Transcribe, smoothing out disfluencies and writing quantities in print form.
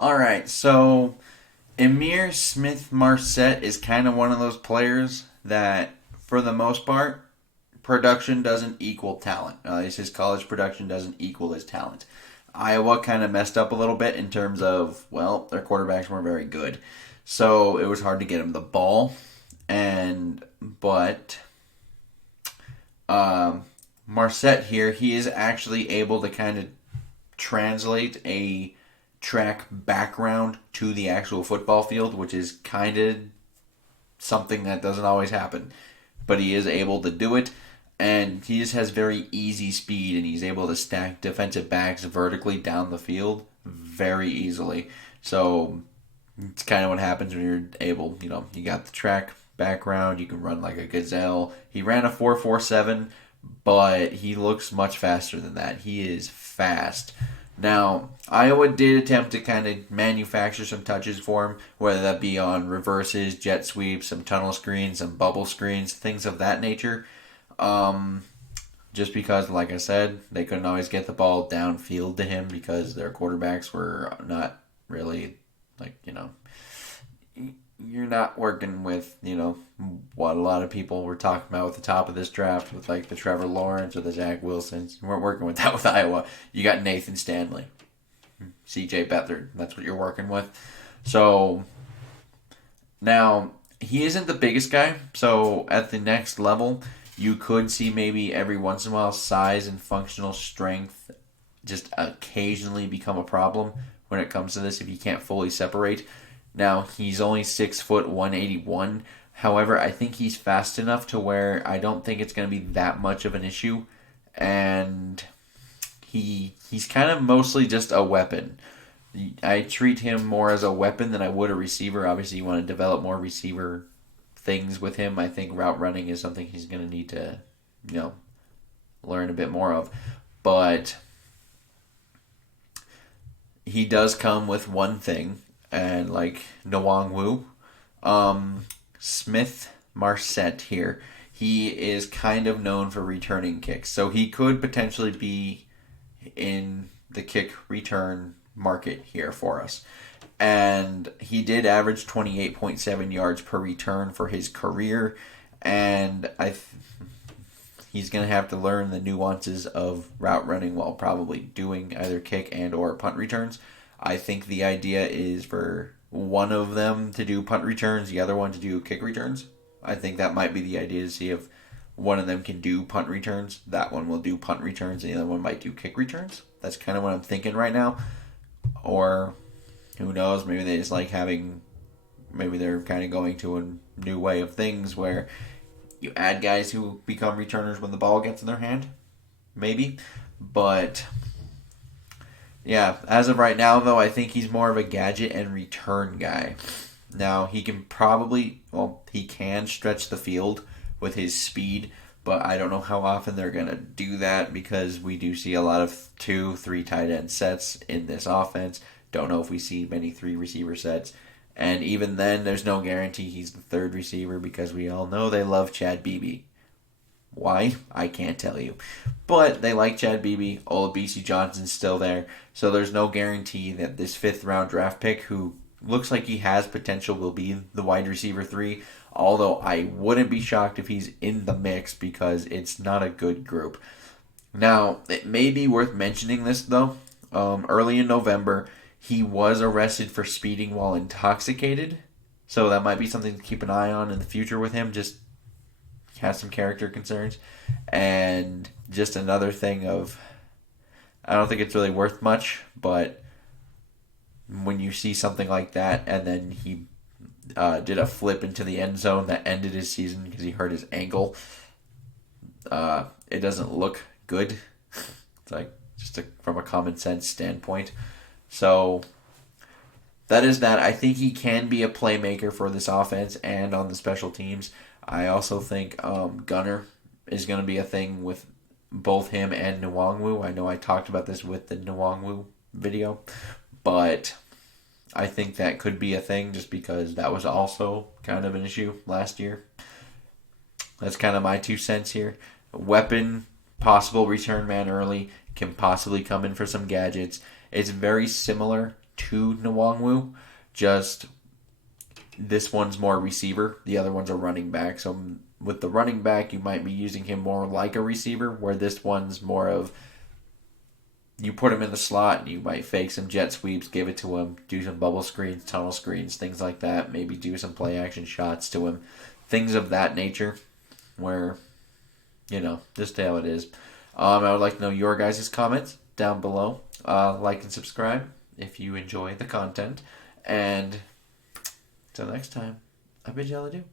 All right, so IhmirSmith-Marsette is kind of one of those players that, for the most part, production doesn't equal talent. At least his college production doesn't equal his talent. Iowa kind of messed up a little bit in terms of, well, their quarterbacks weren't very good. So it was hard to get him the ball. But Marsette here, he is actually able to kind of translate a track background to the actual football field, which is kind of something that doesn't always happen. But he is able to do it, and he just has very easy speed, and he's able to stack defensive backs vertically down the field very easily. So it's kind of what happens when you're able, you got the track background, you can run like a gazelle. He ran a 4.47, but he looks much faster than that. He is fast. Now, Iowa did attempt to kind of manufacture some touches for him, whether that be on reverses, jet sweeps, some tunnel screens, some bubble screens, things of that nature. Just because, like I said, they couldn't always get the ball downfield to him because their quarterbacks were not really, you're not working with, what a lot of people were talking about at the top of this draft with like the Trevor Lawrence or the Zach Wilsons. You weren't working with that with Iowa. You got Nathan Stanley, CJ Beathard. That's what you're working with. So now he isn't the biggest guy. So at the next level, you could see maybe every once in a while size and functional strength just occasionally become a problem when it comes to this if you can't fully separate. Now, he's only 6 foot 181. However, I think he's fast enough to where I don't think it's going to be that much of an issue. And he's kind of mostly just a weapon. I treat him more as a weapon than I would a receiver. Obviously, you want to develop more receiver things with him. I think route running is something he's going to need to, learn a bit more of. But he does come with one thing. And like Nwangwu, Smith-Marsette here, he is kind of known for returning kicks. So he could potentially be in the kick return market here for us. And he did average 28.7 yards per return for his career. And he's going to have to learn the nuances of route running while probably doing either kick and or punt returns. I think the idea is for one of them to do punt returns, the other one to do kick returns. I think that might be the idea to see if one of them can do punt returns. That one will do punt returns, and the other one might do kick returns. That's kind of what I'm thinking right now. Or who knows, maybe they just like maybe they're kind of going to a new way of things where you add guys who become returners when the ball gets in their hand. Maybe. But yeah, as of right now, though, I think he's more of a gadget and return guy. Now, he can he can stretch the field with his speed, but I don't know how often they're going to do that because we do see a lot of 2-3 tight end sets in this offense. Don't know if we see many 3 receiver sets. And even then, there's no guarantee he's the third receiver because we all know they love Chad Beebe. Why? I can't tell you. But they like Chad Beebe. Old BC Johnson's still there. So there's no guarantee that this 5th round draft pick, who looks like he has potential, will be the wide receiver 3. Although I wouldn't be shocked if he's in the mix because it's not a good group. Now, it may be worth mentioning this, though. Early in November, he was arrested for speeding while intoxicated. So that might be something to keep an eye on in the future with him. Just has some character concerns. And just another thing of, I don't think it's really worth much, but when you see something like that and then he did a flip into the end zone that ended his season because he hurt his ankle, it doesn't look good. It's like from a common sense standpoint. So that is that. I think he can be a playmaker for this offense and on the special teams. I also think Gunner is going to be a thing with both him and Nwangwu. I know I talked about this with the Nwangwu video, but I think that could be a thing just because that was also kind of an issue last year. That's kind of my 2 cents here. Weapon, possible return man early, can possibly come in for some gadgets. It's very similar to Nwangwu. Just this one's more receiver. The other one's a running back. So with the running back, you might be using him more like a receiver, where this one's more of you put him in the slot and you might fake some jet sweeps, give it to him, do some bubble screens, tunnel screens, things like that. Maybe do some play action shots to him. Things of that nature where, just how it is. I would like to know your guys' comments down below. Like and subscribe if you enjoy the content. And until next time, I bid you all adieu.